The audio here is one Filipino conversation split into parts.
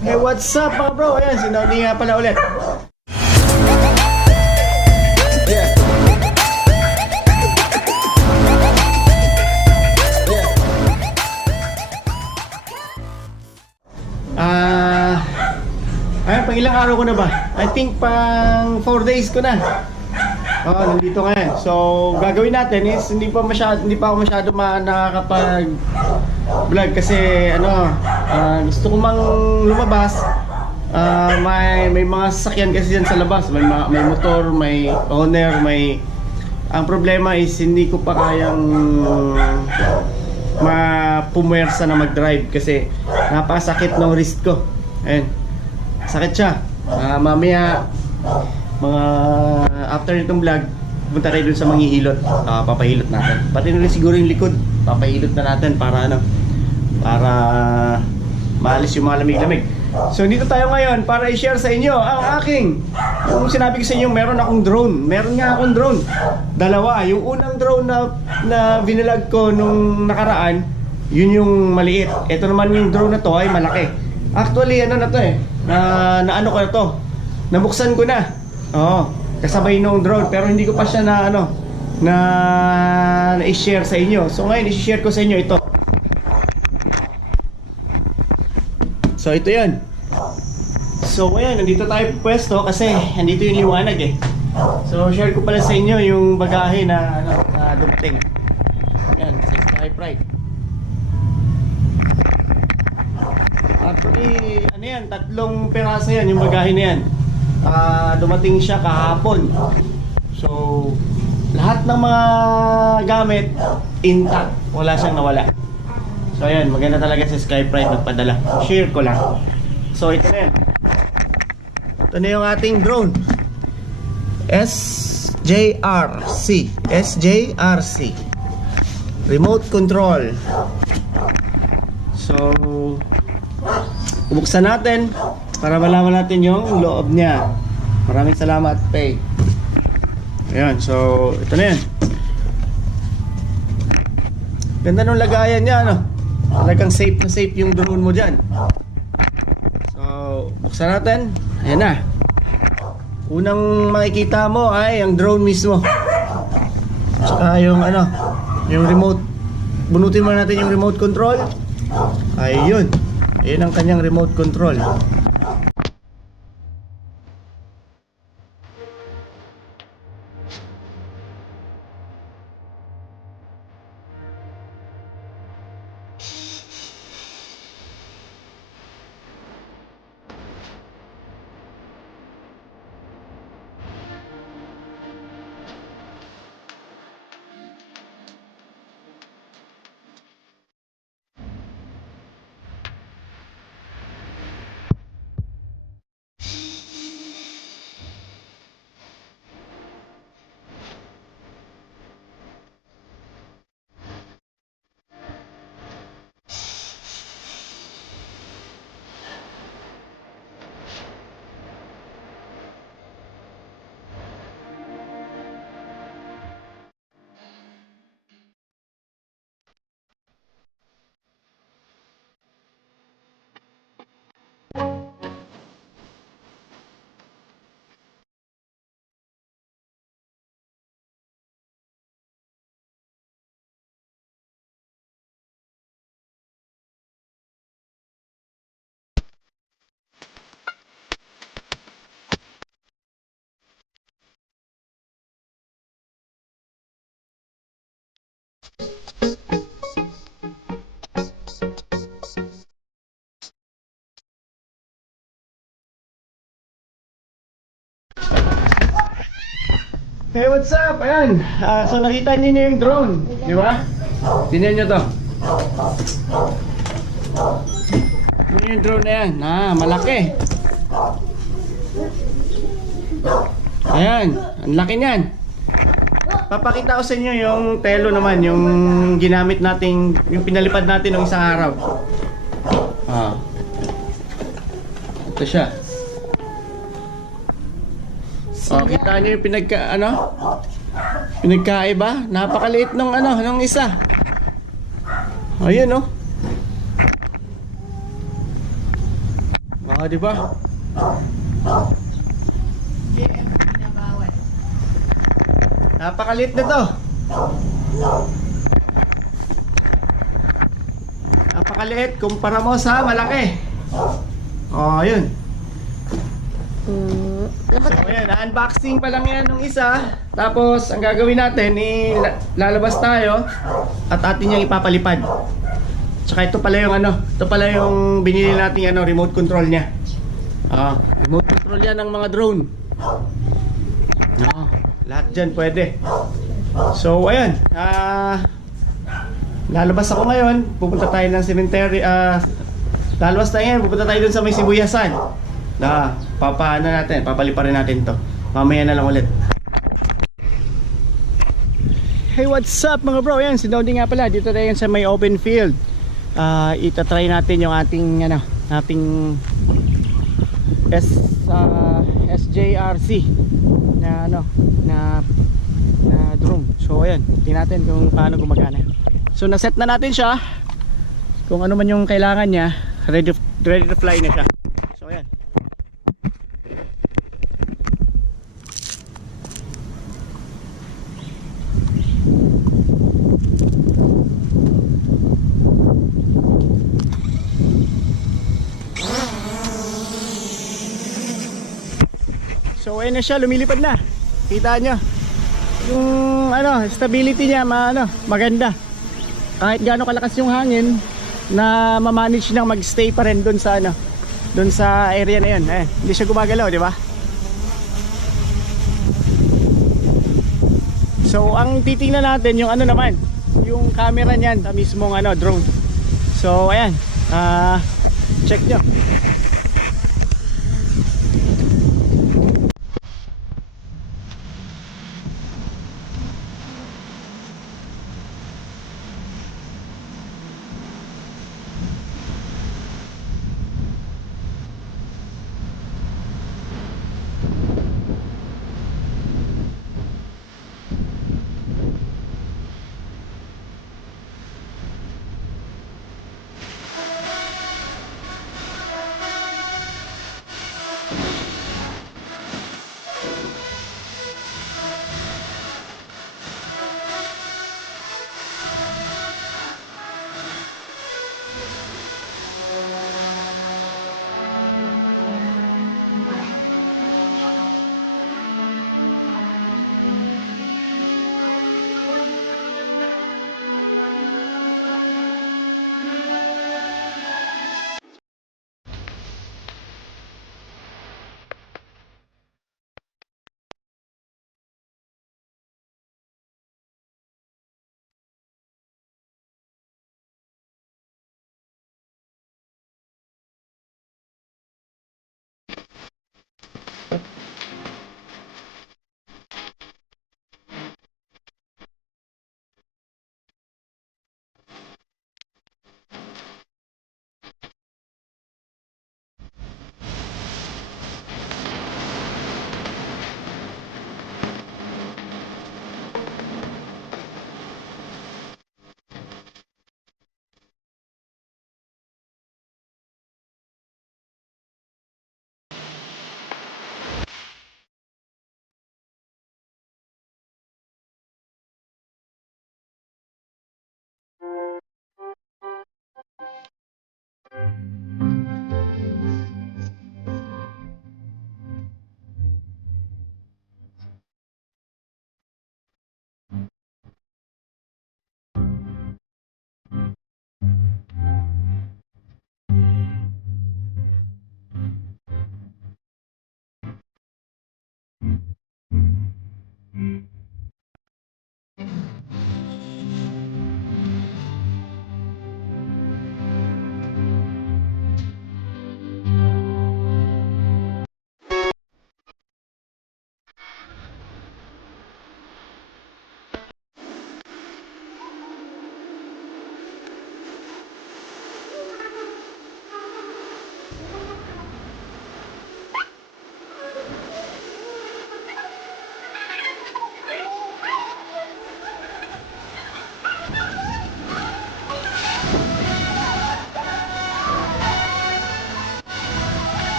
Hey, what's up mga bro? Ayan, si Noni nga pala ulit. Yeah. Ayan, pang ilang araw ko na ba? I think pang 4 days ko na. Nandito ngayon. So, gagawin natin is hindi pa ako masyado nakakapag vlog kasi gusto ko mang lumabas. May mga sasakyan kasi dyan sa labas. May motor, may owner, ang problema is hindi ko pa kayang mapumersa na mag-drive kasi napakasakit ng wrist ko. Ayan. Sakit siya. Mamaya mga after nitong vlog punta tayo dun sa manghihilot. Papahilot natin. Pati na rin siguro yung likod. Papahilot na natin para para maalis yung mga lamig-lamig. So dito tayo ngayon para i-share sa inyo ang yung sinabi ko sa inyo, meron akong drone. Meron nga akong drone. Dalawa. Yung unang drone na binalag ko nung nakaraan, yun yung maliit. Ito naman yung drone na to ay malaki. Actually na to naano ko na to. Nabuksan ko na. Kasabay nung drone pero hindi ko pa siya na i-share sa inyo. So ngayon i-share ko sa inyo ito. So ito 'yan. So ngayon nandito tayo pwesto kasi andito yung liwanag eh. So share ko pala sa inyo yung bagahe na dumating. Yan, sa Skypride. Actually, yan, 3 piraso yan, yung bagahe na yan. Dumating siya kahapon. So, lahat ng mga gamit intact, wala siyang nawala. So, ayan, maganda talaga sa Skypride nagpadala. Share ko lang. So, ito na yan. Ito na yung ating drone. SJRC Remote Control. So, bubuksan natin para malaman natin yung loob niya. Maraming salamat, Pay. Ayan, so ito na yan. Ganda nung lagayan niya, talagang safe na safe yung drone mo dyan. So, buksan natin. Ayan na. Unang makikita mo ay ang drone mismo. Tsaka yung yung remote. Bunutin mo natin yung remote control. Ayun. Ayun ang kanyang remote control. Hey, what's up? Ayan. So nakita niyo yung drone, di ba? Tingnan niyo to. Yun yung drone na yan. Malaki. Ayan, ang laki niyan. Papakita ko sa inyo yung telo naman, yung ginamit nating, yung pinalipad natin ng isang araw. Ito siya. Kita niyo yung pinagkaiba? Napakaliit nung nung isa. Ayun Oh, di ba? JM binabawal. Napakalit na to. Napakaliit kumpara mo sa malaki. Oh, yun. So, ayan, unboxing pa lang yan nung isa. Tapos, ang gagawin natin, lalabas tayo at atin yung ipapalipad. Tsaka ito pala yung ito pala yung binili nating remote control niya. Remote control yan ng mga drone. Lahat dyan pwede. So, ayan. Lalabas ako ngayon. Pupunta tayo ng cemetery. Lalabas tayo ngayon. Pupunta tayo dun sa may sibuyasan. Papaliparin natin to. Mamaya na lang ulit. Hey, what's up mga bro? Yan, si Dowdy nga pala. Dito tayo sa may open field. Itatry natin yung ating SJRC na drone. So ayan, tingnan natin kung paano gumagana. So naset na natin siya. Kung ano man yung kailangan niya, ready to fly na siya. So ayan. So ayun na siya, lumilipad na. Kita nyo yung stability niya maganda. Kahit gaano kalakas yung hangin, na ma-manage nang mag-stay pa rin doon sa area na yun. Hindi siya gumagalaw, di ba? So ang titingnan natin yung naman, yung camera niyan sa mismong drone. So ayan, check nyo.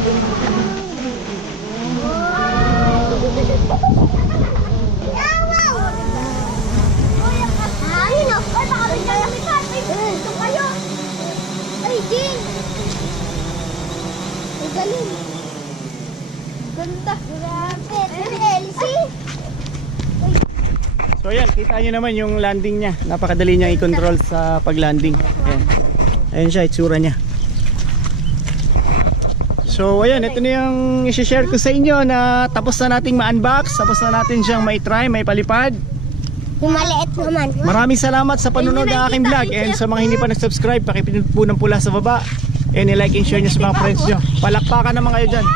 Ayun o. Ay, baka may kalamitan. Ay, ito kayo. Ay, Jin. Ay, galing. Ganda. Grabe. Ay, Elsie. So ayan, kita nyo naman yung landing niya. Napakadali niya i-control sa pag-landing. Ayan. Ayan siya, itsura niya. So ayan, ito na yung isi-share ko sa inyo na tapos na nating ma-unbox. Tapos na natin siyang may try, may palipad. Yung maliit naman. Maraming salamat sa panonood ng aking vlog. And sa mga hindi pa nag-subscribe, pakipindot po ng pula sa baba. And i-like and share nyo sa mga friends nyo. Palakpakan naman kayo dyan.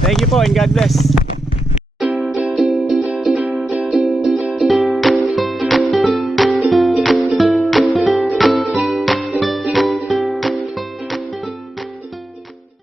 Thank you po and God bless.